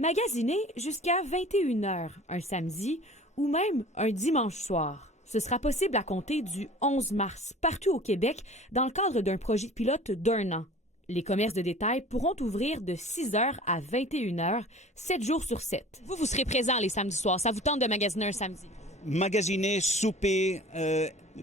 Magasiner jusqu'à 21h un samedi ou même un dimanche soir. Ce sera possible à compter du 11 mars partout au Québec dans le cadre d'un projet pilote d'1 an. Les commerces de détail pourront ouvrir de 6h à 21h, 7 jours sur 7. Vous serez présent les samedis soirs. Ça vous tente de magasiner un samedi? Magasiner, souper,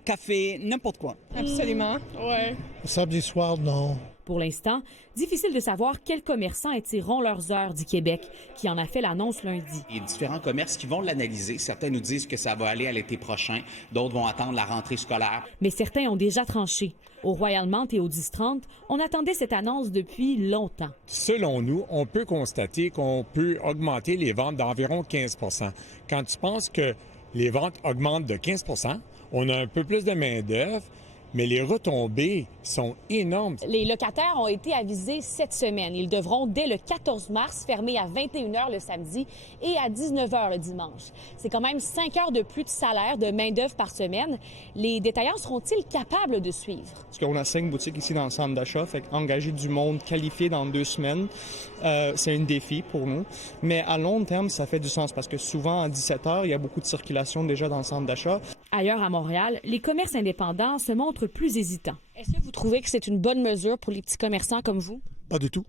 café, n'importe quoi. Absolument, ouais. Samedi soir, non. Pour l'instant, difficile de savoir quels commerçants étireront leurs heures, dit Québec, qui en a fait l'annonce lundi. Il y a différents commerces qui vont l'analyser. Certains nous disent que ça va aller à l'été prochain. D'autres vont attendre la rentrée scolaire. Mais certains ont déjà tranché. Au Royal Mount et au 10-30, on attendait cette annonce depuis longtemps. Selon nous, on peut constater qu'on peut augmenter les ventes d'environ 15 %. Quand tu penses que les ventes augmentent de 15 %, on a un peu plus de main-d'œuvre, mais les retombées sont énormes. Les locataires ont été avisés cette semaine. Ils devront, dès le 14 mars, fermer à 21h le samedi et à 19h le dimanche. C'est quand même 5 heures de plus de salaire de main-d'œuvre par semaine. Les détaillants seront-ils capables de suivre? Parce qu'on a 5 boutiques ici dans le centre d'achat, fait qu'engager du monde qualifié dans 2 semaines, c'est un défi pour nous. Mais à long terme, ça fait du sens parce que souvent, à 17h, il y a beaucoup de circulation déjà dans le centre d'achat. Ailleurs à Montréal, les commerces indépendants se montrent plus hésitants. Est-ce que vous trouvez que c'est une bonne mesure pour les petits commerçants comme vous? Pas du tout.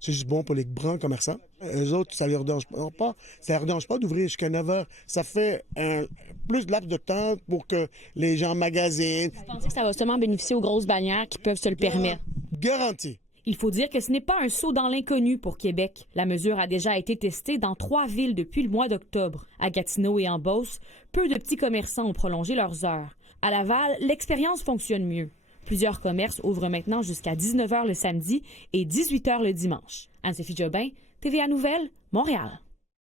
C'est juste bon pour les grands commerçants. Eux autres, ça ne leur dérange pas. Ça leur dérange pas d'ouvrir jusqu'à 9h. Ça fait plus de laps de temps pour que les gens magasinent. Vous pensez que ça va seulement bénéficier aux grosses bannières qui peuvent se le permettre? Garanti. Il faut dire que ce n'est pas un saut dans l'inconnu pour Québec. La mesure a déjà été testée dans 3 villes depuis le mois d'octobre. À Gatineau et en Beauce, peu de petits commerçants ont prolongé leurs heures. À Laval, l'expérience fonctionne mieux. Plusieurs commerces ouvrent maintenant jusqu'à 19h le samedi et 18h le dimanche. Anne-Sophie Jobin, TVA Nouvelles, Montréal.